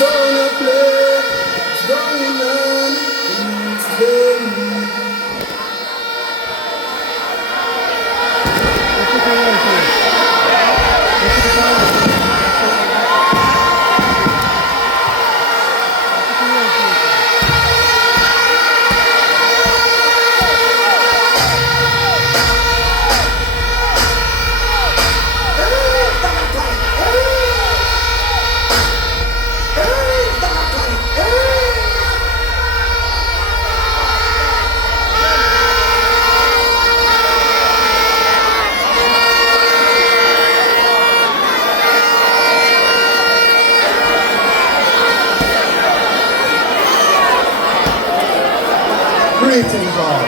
gonna play, it's going on, and it's game. Greetings all.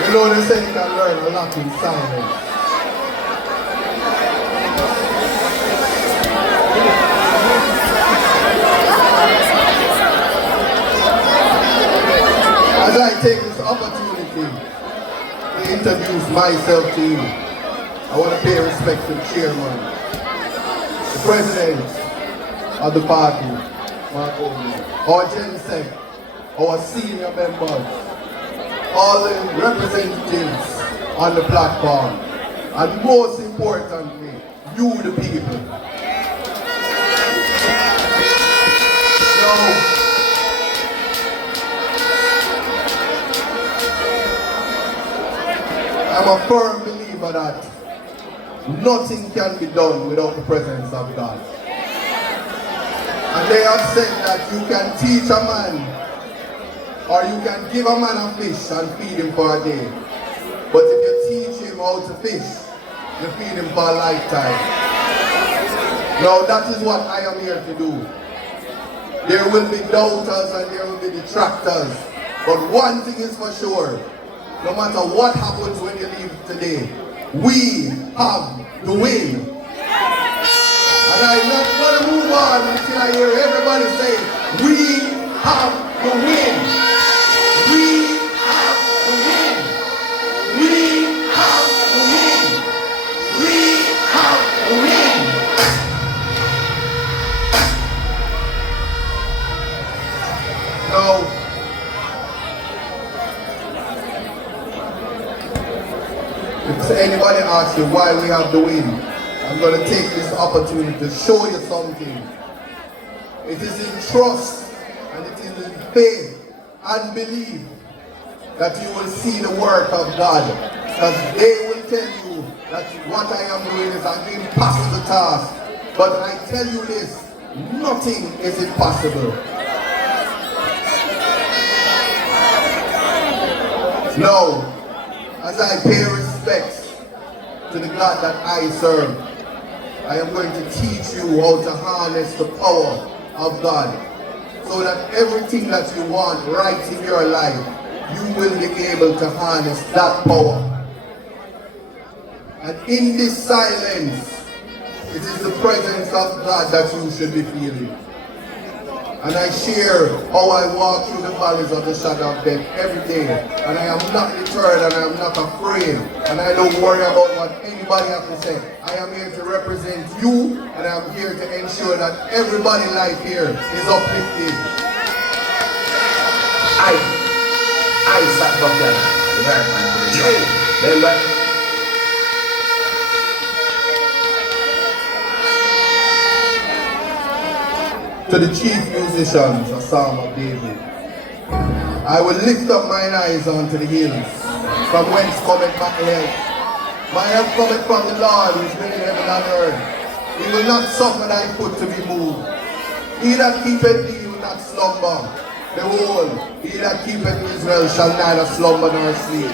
You know they say you can learn a lot in silence. As I take this opportunity to introduce myself to you, I want to pay respect to the chairman, the president of the party, our GenSec, our senior members, all the representatives on the platform, and most importantly, you the people. So, I'm a firm believer that nothing can be done without the presence of God. And they have said that you can teach a man, or you can give a man a fish and feed him for a day. But if you teach him how to fish, you feed him for a lifetime. Now that is what I am here to do. There will be doubters and there will be detractors. But one thing is for sure, no matter what happens when you leave today, we have the win. And I'm not going to move on until I hear everybody say, we have the win. We have the win. We have the win. We have the win. Now, if anybody asks you why we have the win, I'm going to take this opportunity to show you something. It is in trust and it is in faith and belief that you will see the work of God. Because they will tell you that what I am doing is an impossible task. But I tell you this, nothing is impossible. Now, as I pay respects to the God that I serve, I am going to teach you how to harness the power of God so that everything that you want right in your life, you will be able to harness that power. And in this silence, it is the presence of God that you should be feeling. And I share how I walk through the valleys of the shadow of death every day. And I am not deterred and I am not afraid. And I don't worry about what anybody has to say. I am here to represent you and I am here to ensure that everybody's life here is uplifted. Isat Buchanan. To the chief musicians, a psalm of David. I will lift up mine eyes unto the hills, from whence cometh my help. My help cometh from the Lord, who is made heaven and earth. He will not suffer thy foot to be moved. He that keepeth thee will not slumber. Behold, he that keepeth Israel shall neither slumber nor sleep.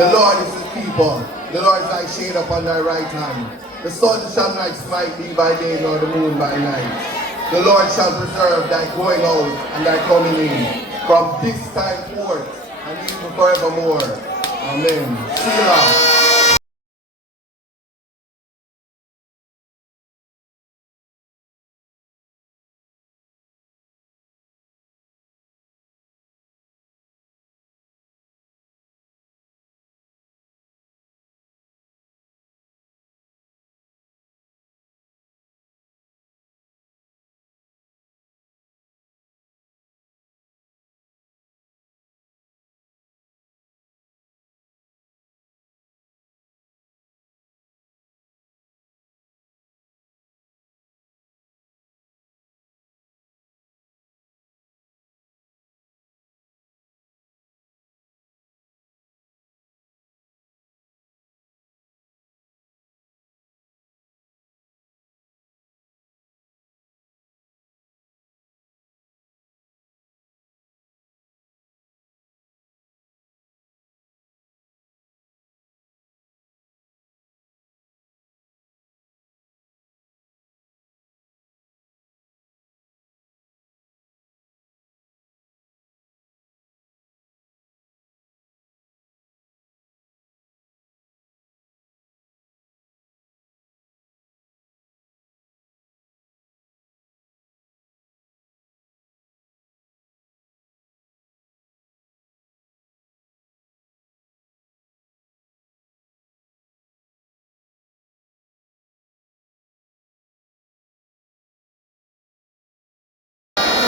The Lord is his keeper. The Lord is thy shade upon thy right hand. The sun shall not smite thee by day, nor the moon by night. The Lord shall preserve thy going out and thy coming in, from this time forth and even forevermore. Amen. Selah.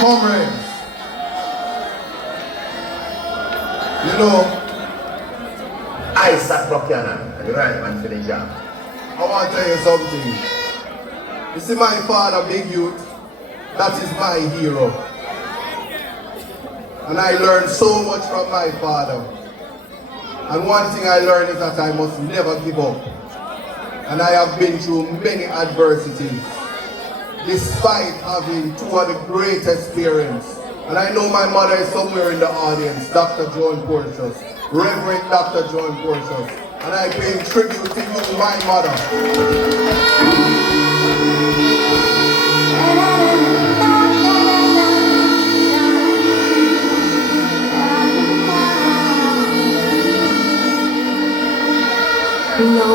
Comrades, you know, Isat Buchanan, the right man for the job. I want to tell you something. You see my father, Big Youth, that is my hero. And I learned so much from my father. And one thing I learned is that I must never give up. And I have been through many adversities, despite having two of the greatest parents. And I know my mother is somewhere in the audience, Dr. Joan Porteous, Reverend Dr. Joan Porteous. And I pay tribute to you, my mother. No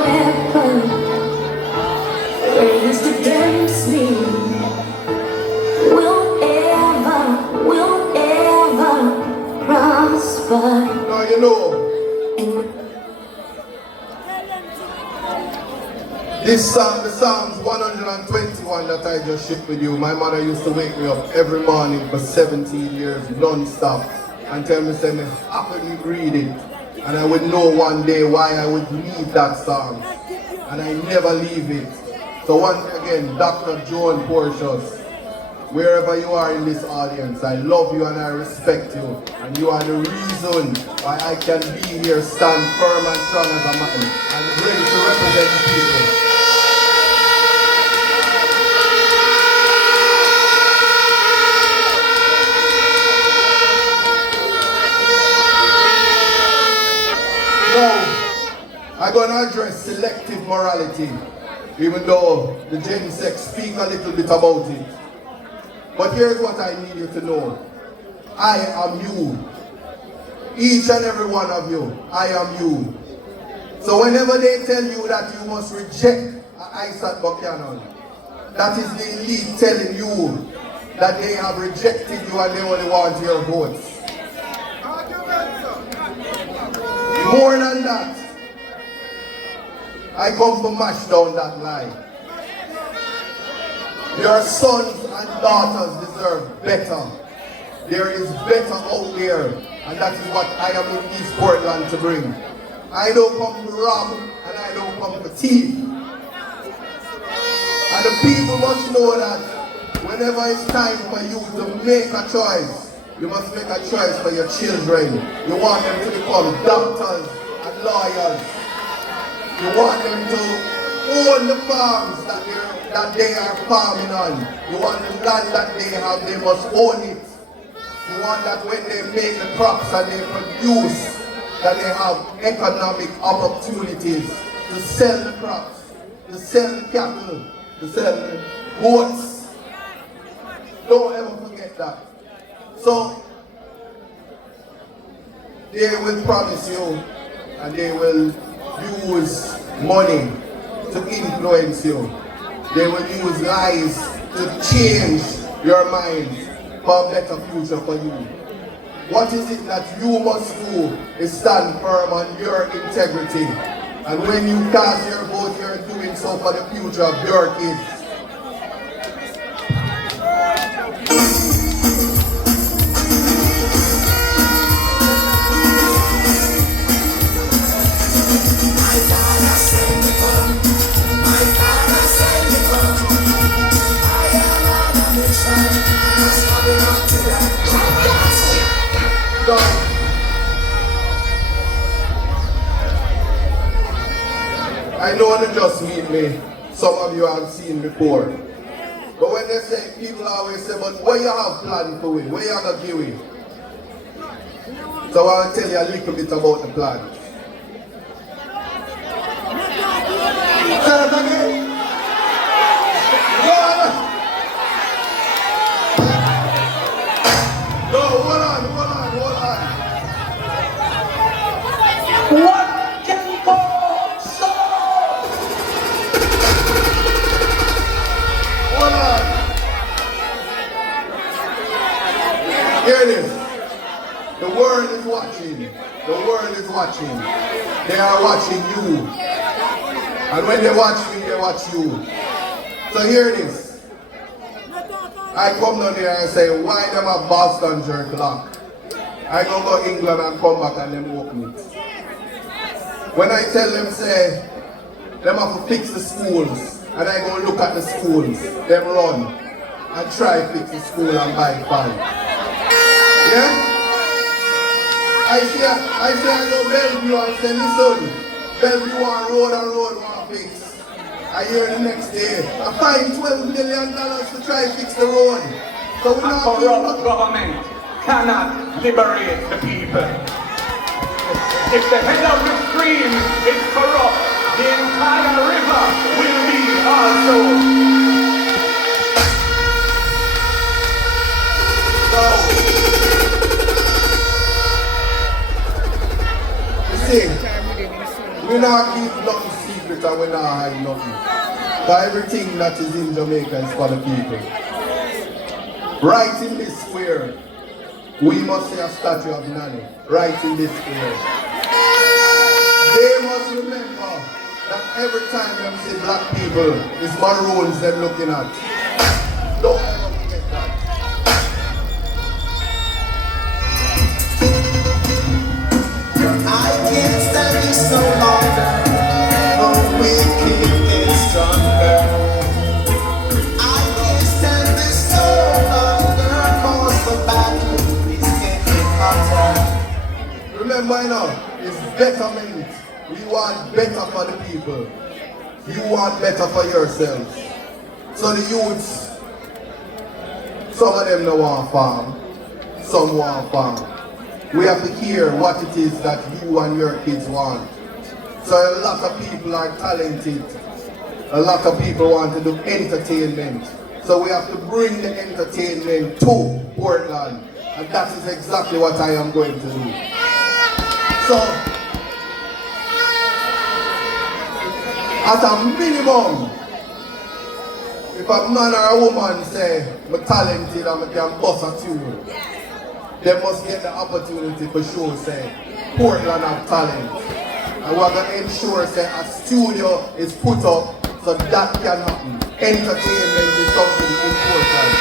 weapon raised against me will ever prosper. Now you know, this song, the Psalms 121 that I just shared with you, my mother used to wake me up every morning for 17 years non-stop and tell me, say, me happily read it. And I would know one day why I would need that song. And I never leave it. So once again, Dr. Joan Porteous, wherever you are in this audience, I love you and I respect you. And you are the reason why I can be here, stand firm and strong as a man, and ready to represent the people. I'm going to address selective morality, even though the Gen Sex speak a little bit about it. But here's what I need you to know. I am you. Each and every one of you, I am you. So whenever they tell you that you must reject Isat Buchanan, that is the elite telling you that they have rejected you and they only want your votes. More than that, I come to mash down that lie. Your sons and daughters deserve better. There is better out there, and that is what I am in East Portland to bring. I don't come to rob, and I don't come to thief. And the people must know that whenever it's time for you to make a choice, you must make a choice for your children. You want them to become doctors and lawyers. You want them to own the farms that they are farming on. You want the land that they have, they must own it. You want that when they make the crops and they produce, that they have economic opportunities to sell the crops, to sell the cattle, to sell the goats. Don't ever forget that. So, they will promise you and they will use money to influence you. They will use lies to change your mind for a better future for you. What is it that you must do is stand firm on your integrity. And when you cast your vote, you're doing so for the future of your kids. I know they just meet me. Some of you have seen before. But when they say, people always say, but what you have planned for we? What you have to give we? So I want to tell you a little bit about the plan. Say that again. No, hold on. What can go so? Hold on. Here it is. The world is watching. The world is watching. They are watching you. And when they watch me, they watch you. So here it is. I come down here and say, why them have Boston jerk lock? I go England and come back and them open it. When I tell them, say, them have to fix the schools, and I go look at the schools, them run, and try fix the school and buy fan. Yeah? I go Bellevue and say, listen, Bellevue and road want fix. I hear the next day, I find $12 million to try to fix the road. So we're not corrupt government cannot liberate the people. If the head of the stream is corrupt, the entire river will be also. So, you see, we not keep nothing secret and we not hide nothing. But everything that is in Jamaica is for the people. Right in this square, we must see a statue of Nanny. Right in this square. They must remember that every time them see black people, it's maroons they're looking at. Don't ever forget that. I can't stand this no longer. No wicked is stronger. I can't stand this no longer. Cause the battle is getting hotter. Remember now, it's betterment. We want better for the people. You want better for yourselves. So the youths, some of them don't want farm, some want farm. We have to hear what it is that you and your kids want. So a lot of people are talented. A lot of people want to do entertainment. So we have to bring the entertainment to Portland. And that is exactly what I am going to do. So, at a minimum, if a man or a woman say, I'm talented and I can bust a tune, they must get the opportunity for sure, say, Portland have talent. And we're going to ensure, say, a studio is put up so that can happen. Entertainment is something important.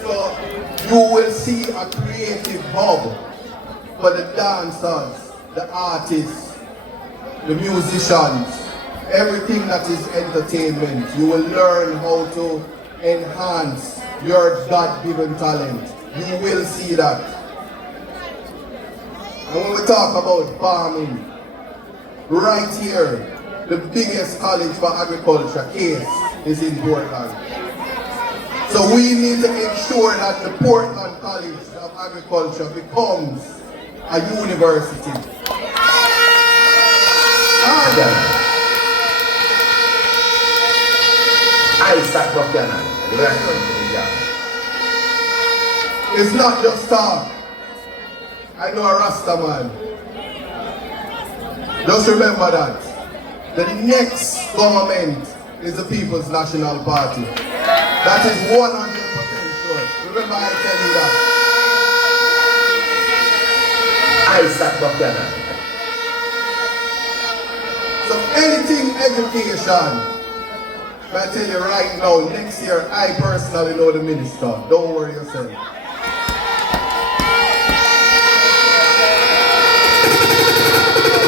So, you will see a creative hub for the dancers, the artists, the musicians, everything that is entertainment. You will learn how to enhance your God-given talent. You will see that. And when we talk about farming, right here, the biggest college for agriculture, CASE, is in Portland. So we need to ensure that the Portland College of Agriculture becomes a university. Isat, Buchanan, the restaurant in the job. It's not just talk. I know a Rasta man. Just remember that. The next government is the People's National Party. That is 100% sure. Remember I tell you that. Isat, Buchanan. So anything education, I tell you right now, next year I personally know the minister. Don't worry yourself.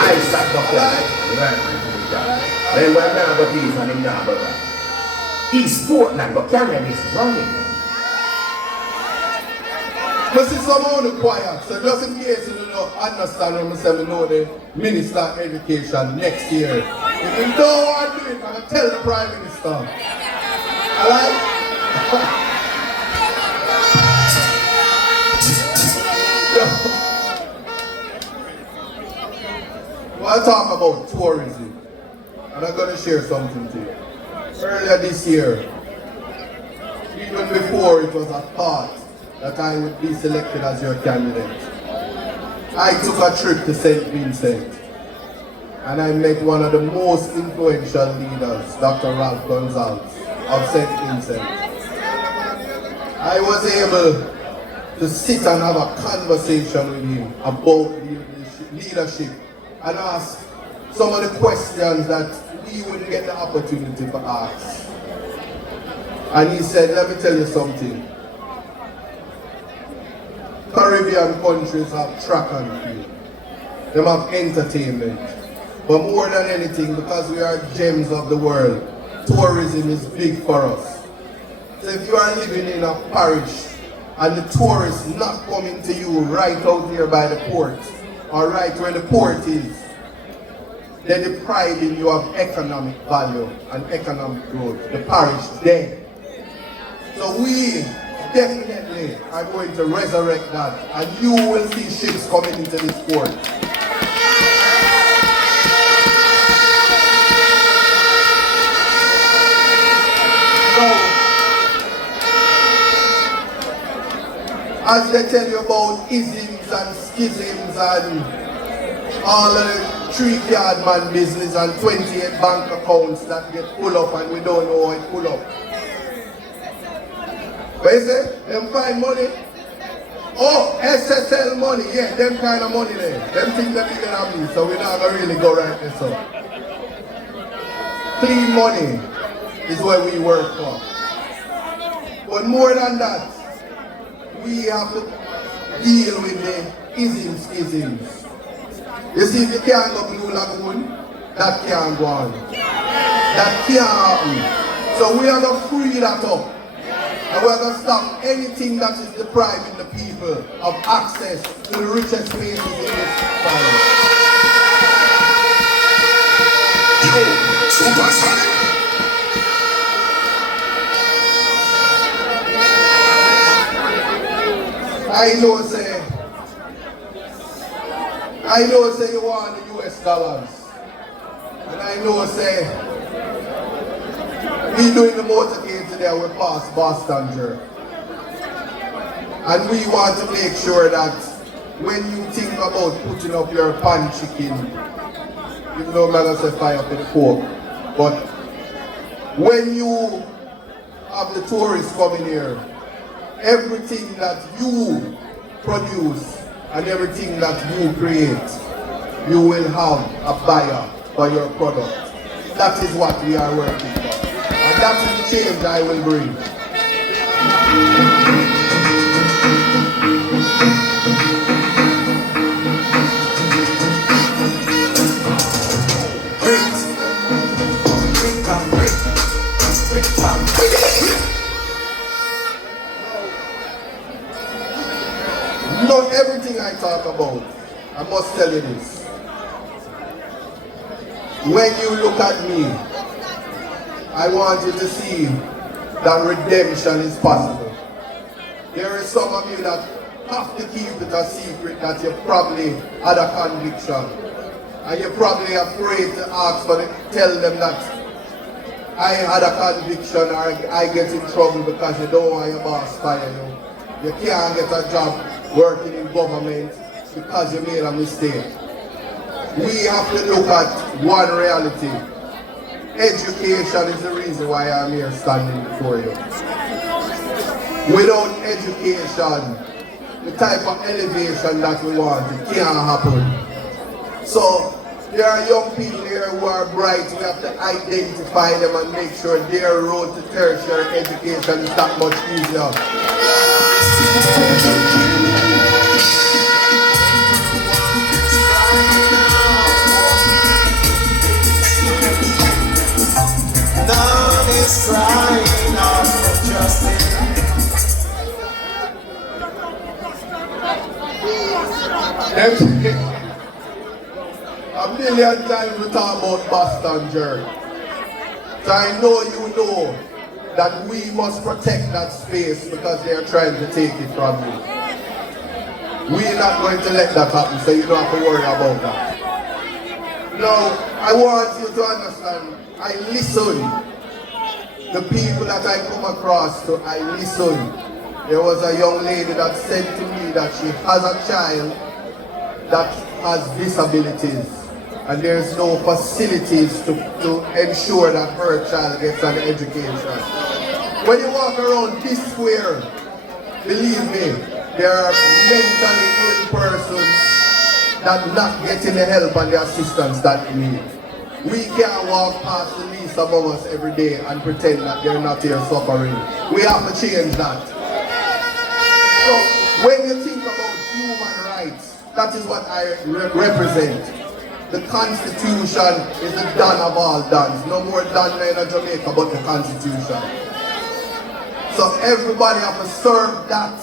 Isat, Buchanan, the restaurant in the job. Then we're now the peace and in the East Portland, Buchanan is running. But see someone on the quiet, so just in case you don't understand when I say we know the Minister of Education next year. If you don't want to do it, I'm going to tell the Prime Minister. Alright? I want to talk about tourism. And I'm going to share something to you. Earlier this year, even before it was a thought that I would be selected as your candidate, I took a trip to St. Vincent and I met one of the most influential leaders, Dr. Ralph Gonzalez of St. Vincent. I was able to sit and have a conversation with him about leadership and ask some of the questions that we wouldn't get the opportunity to ask. And he said, let me tell you something. Caribbean countries have track and field. They have entertainment. But more than anything, because we are gems of the world, tourism is big for us. So if you are living in a parish and the tourists not coming to you right out here by the port, or right where the port is, then the pride in you of economic value and economic growth, the parish dead. So we definitely are going to resurrect that, and you will see ships coming into this port. As they tell you about isms and schisms and all of the 3-yard man business and 28 bank accounts that get pulled up and we don't know how it pull up. What is it? Them find money? Oh, SSL money, yeah, them kind of money there. Them things that bigger than me, so we're not going to really go right there, so. Clean money is what we work for. But more than that, we have to deal with the isms, schisms. You see, if you can't go Blue Lagoon, that can't go on. That can't happen. So we are going to free that up. And we are going to stop anything that is depriving the people of access to the richest places in this planet. Yo, Supersonic. I know say you want the US dollars. And I know say we doing the motorcade today with past Boston Jerk. And we want to make sure that when you think about putting up your pan chicken, even though I'm not going to say fire up in the pork, but when you have the tourists coming here, everything that you produce and everything that you create, you will have a buyer for your product. That is what we are working for. And that is the change I will bring. Not everything I talk about, I must tell you this. When you look at me, I want you to see that redemption is possible. There are some of you that have to keep it a secret that you probably had a conviction. And you're probably afraid to ask for tell them that I had a conviction or I get in trouble because you don't want your boss fire you. You can't get a job working in government because you made a mistake. We have to look at one reality. Education is the reason why I'm here standing before you. Without education, the type of elevation that we want, it can't happen. So there are young people here who are bright. We have to identify them and make sure their road to tertiary education is that much easier. None is crying out for justice. A million times we talk about Boston Jerk. So I know you know that we must protect that space because they are trying to take it from you. We're not going to let that happen, so you don't have to worry about that. Now, I want you to understand, I listen. The people that I come across to, I listen. There was a young lady that said to me that she has a child that has disabilities and there's no facilities to ensure that her child gets an education. When you walk around this square, believe me, there are mentally ill persons that not getting the help and the assistance that they need. We can't walk past the least among us every day and pretend that they're not here suffering. We have to change that. So when you think about human rights, that is what I represent. The Constitution is the done of all dons. No more done in Jamaica but the Constitution. So everybody have to serve that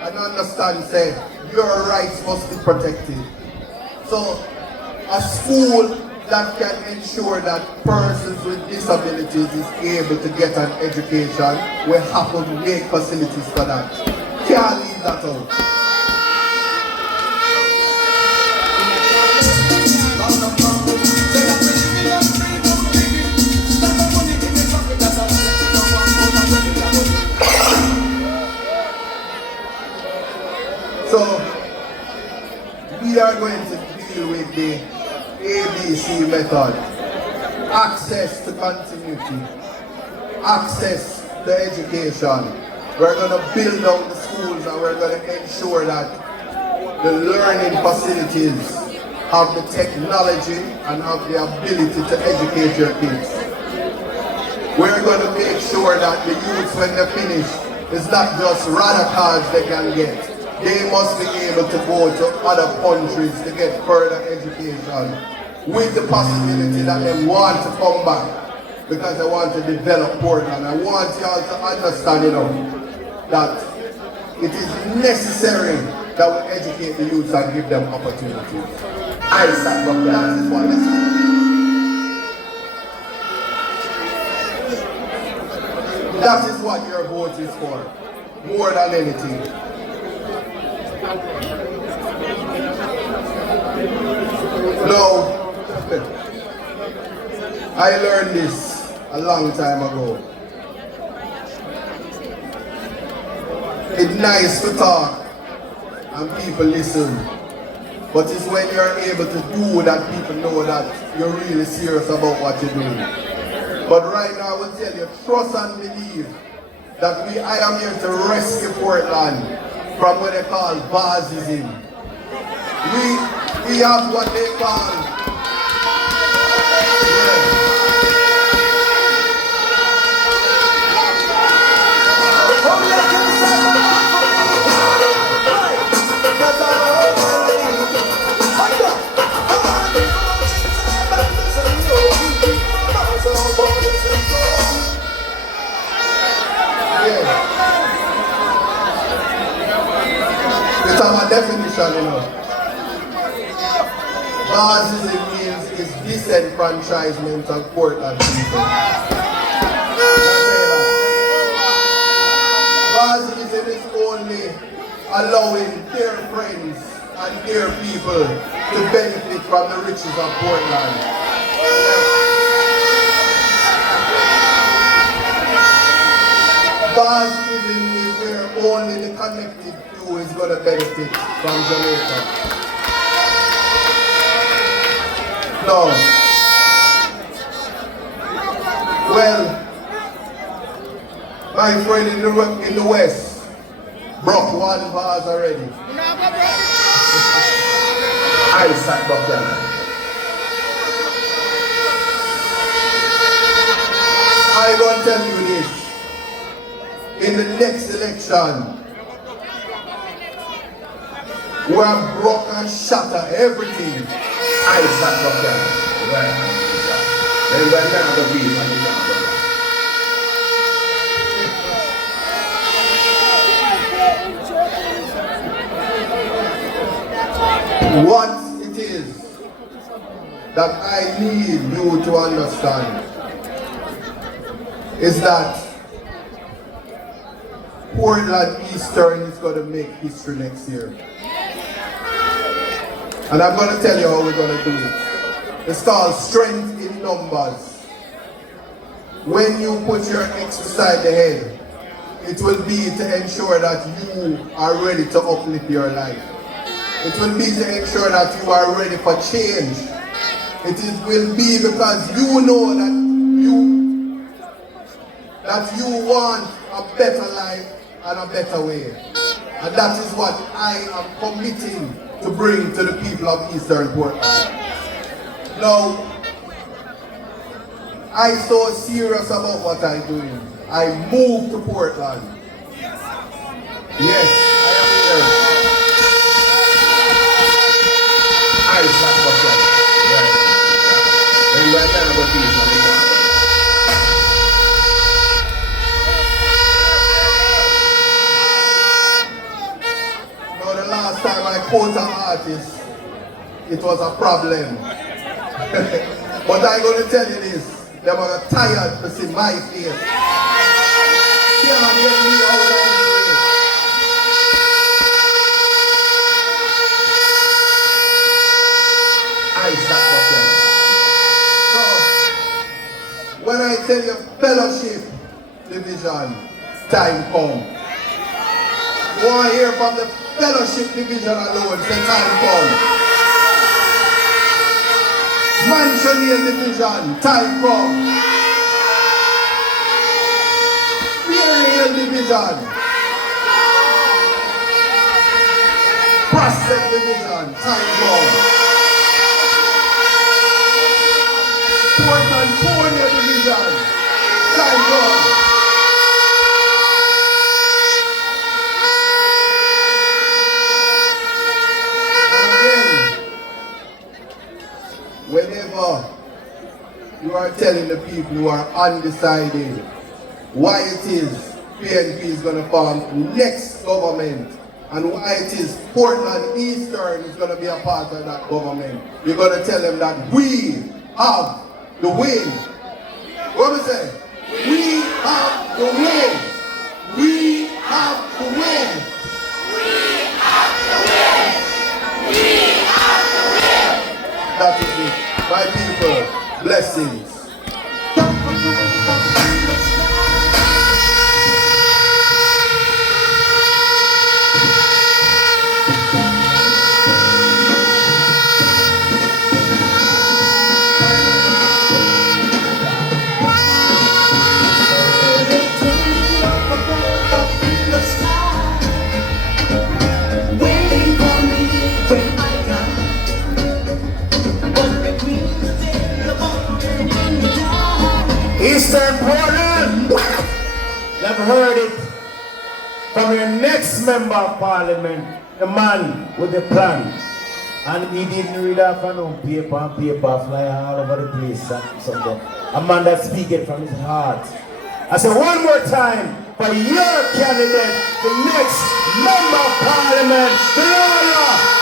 and understand, say, your rights must be protected. So a school that can ensure that persons with disabilities is able to get an education, we have to make facilities for that. Can't leave that out. So, we are going to deal with the ABC method. Access to continuity. Access to education. We're going to build out the schools and we're going to ensure that the learning facilities have the technology and have the ability to educate your kids. We're going to make sure that the youths, when they finish, it's not just radicals they can get. They must be able to go to other countries to get further education with the possibility that they want to come back because they want to develop Portland. I want you all to understand, that it is necessary that we educate the youths and give them opportunities. Isat, That is what That is what your vote is for, more than anything. No, I learned this a long time ago. It's nice to talk and people listen, but it's when you're able to do that people know that you're really serious about what you're doing. But right now I will tell you, trust and believe that I am here to rescue Portland from what they call basism. We have what they call it's a definition, Basism means is disenfranchisement of Portland people. Basism is only allowing their friends and their people to benefit from the riches of Portland. Basism is where only the connected few is going to benefit from Jamaica. No. Well, my friend in the West broke one vase already. Isat, Buchanan. I'm going to tell you this. In the next election, we have broken and shatter everything. Isat, Buchanan. Right. Then we're not the people. What it is that I need you to understand is that Portland Eastern is going to make history next year. And I'm going to tell you how we're going to do it. It's called strength in numbers. When you put your X beside the head, it will be to ensure that you are ready to uplift your life. It will be to ensure that you are ready for change. Will be because you know that you want a better life and a better way. And that is what I am committing to bring to the people of Eastern Portland. Now, I'm so serious about what I'm doing. I moved to Portland. Yes, I am here. Isat, Buchanan. Yes. Then we're going to go to Now, the last time I quote an artist, it was a problem. But I'm going to tell you this. They were tired to see my face. Can't get me out of this race. Isat, Buchanan. So, when I tell you fellowship division, time come. You want to hear from the fellowship division alone, say time come. Mansional division, time come. Burial division. Prospect division, time come. Port Antonio division, time come. Whenever you are telling the people who are undecided why it is PNP is going to form next government and why it is Portland Eastern is going to be a part of that government, you're going to tell them that we have the win. What do you say? We have the win. We have the win. That is it. My people, blessings. Eastern Portland, you've heard it from your next member of parliament, the man with the plan. And he didn't read off no paper and paper fly all over the place. Something. A man that's speaking from his heart. I say one more time for your candidate, the next member of parliament, the lawyer,